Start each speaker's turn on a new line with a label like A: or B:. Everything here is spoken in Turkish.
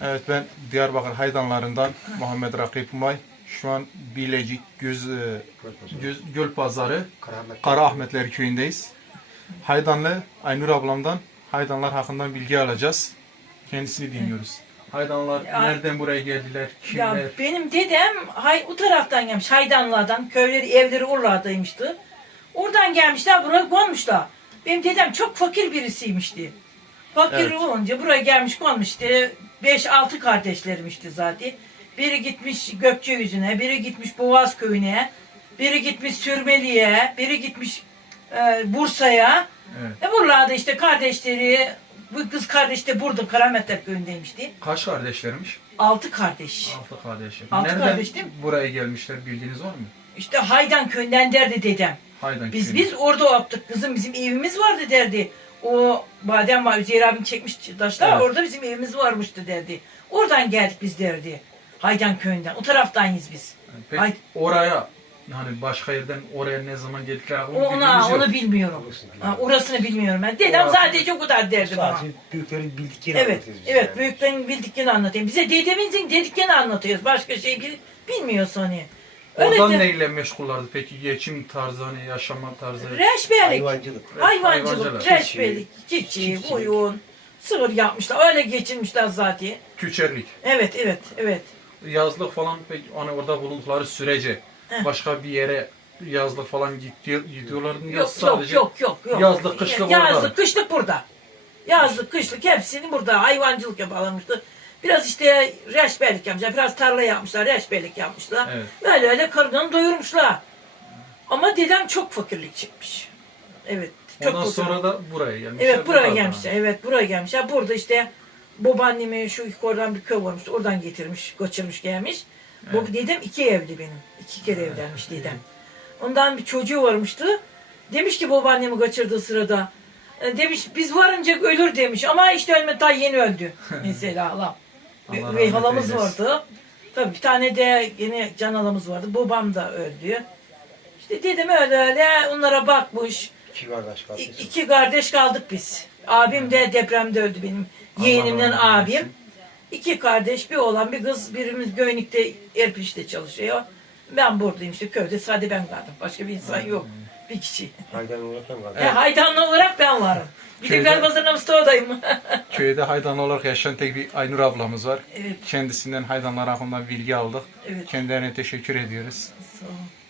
A: Evet, ben Diyarbakır Haydanlarından Muhammed Rakip Umay. Şu an Bilecik Gölpazarı Karaahmetler köyündeyiz. Haydanlı Aynur ablamdan Haydanlar hakkında bilgi alacağız. Kendisini dinliyoruz. Haydanlar nereden buraya geldiler? Kimler?
B: Ya benim dedem o taraftan gelmiş, Haydanlı'dan. Köyleri, evleri oralardaymıştı. Oradan gelmişler, buraya konmuşlar. Benim dedem çok fakir birisiymişti. Fakir olunca buraya gelmiş konmuştu. 5-6 kardeşlermişti zaten. Biri gitmiş Gökçeüzü'ne, biri gitmiş Boğaz Köyü'ne, biri gitmiş Sürmeli'ye, biri gitmiş Bursa'ya.
A: Evet.
B: Buralarda işte kardeşleri, bu kız kardeş de burada Karametler Köyü'ndeymişti.
A: Kaç kardeşlermiş?
B: 6 kardeş.
A: 6 kardeşler.
B: Altı
A: Nereden
B: kardeş değil mi?
A: buraya gelmişler, bildiğiniz var mı?
B: İşte Haydan Köyü'nden derdi dedem.
A: Haydan
B: Biz orada yaptık kızım, bizim evimiz vardı derdi. O badem var, Üzeyir abim çekmiş taşlar,
A: Evet.
B: orada bizim evimiz varmıştı derdi. Oradan geldik biz derdi. Haydan Köyü'nden. O taraftayız biz.
A: Peki oraya, yani başka yerden oraya ne zaman geldikleri bilginiz yok.
B: Onu bilmiyorum. Orasını bilmiyorum ben. Dedem sadece o kadar derdi bana.
C: Sadece büyüklerin bildiklerini
B: Evet,
C: anlatıyoruz biz
B: evet.
C: yani.
B: Büyüklerin bildiklerini anlatayım. Bize dedemizin dediklerini anlatıyoruz. Başka şey bilmiyoruz hani.
A: Oradan
B: de-
A: neyle meşgullardı peki? Geçim tarzı, hani yaşama tarzı?
B: Reçbelik,
C: Hayvancılık.
B: hayvancılık, reçbelik, çiçeği, koyun, sığır yapmışlar. Öyle geçirmişler zaten.
A: Küçerlik.
B: Evet, evet, evet.
A: Yazlık falan peki hani orada bulundukları sürece başka bir yere yazlık falan gidiyorlardı mı? Ya
B: Yok,
A: sadece
B: yok.
A: yazlık, kışlık orada.
B: Yazlık, kışlık burada. Yazlık, kışlık hepsini burada. Hayvancılık yaparlarmıştı. Biraz işte reçbelik yapmışlar. Biraz tarla yapmışlar, reçbelik yapmışlar.
A: Evet.
B: Öyle karnını doyurmuşlar. Ama dedem çok fakirlik çekmiş. Evet. Çok
A: Ondan
B: fakir.
A: sonra da buraya gelmişler.
B: Evet, buraya
A: Buradan.
B: gelmişler. Evet, buraya gelmişler. Burada işte babaannemi şu yukarıdan bir köy varmış. Oradan getirmiş, kaçırmış gelmiş.
A: Evet.
B: Dedem 2 evli benim. 2 kere evlenmiş dedem. Ondan bir çocuğu varmıştı. Demiş ki babaannemi kaçırdığı sırada. Demiş biz varınca ölür demiş. Ama işte ölmedi, daha yeni öldü. Mesela Allah.
A: Allah
B: Ve
A: rahmet
B: halamız
A: eylesin.
B: vardı. Tabii bir tane de yine can halamız vardı. Babam da öldü. İşte dedem öyle onlara bakmış.
C: 2 kardeş kaldı.
B: 2 kardeş kaldık biz. Abim de depremde öldü benim.
A: Allah
B: Yeğenimden
A: rahmet
B: abim.
A: eylesin.
B: 2 kardeş, bir oğlan bir kız. Birimiz Göynük'te Erpiş'te çalışıyor. Ben buradayım işte köyde. Sadece ben kaldım. Başka bir insan yok. Bir kişi.
C: Haydan olarak mı kaldı?
B: Haydanlı olarak ben varım. Bir de
A: Köyde-
B: ben Mustafa'dayım. Mustafa'dayım.
A: Köyde Haydanlı olarak yaşayan tek bir Aynur ablamız var.
B: Evet.
A: Kendisinden Haydanlar hakkında bilgi aldık.
B: Evet.
A: Kendilerine teşekkür ediyoruz.
B: Sağ ol.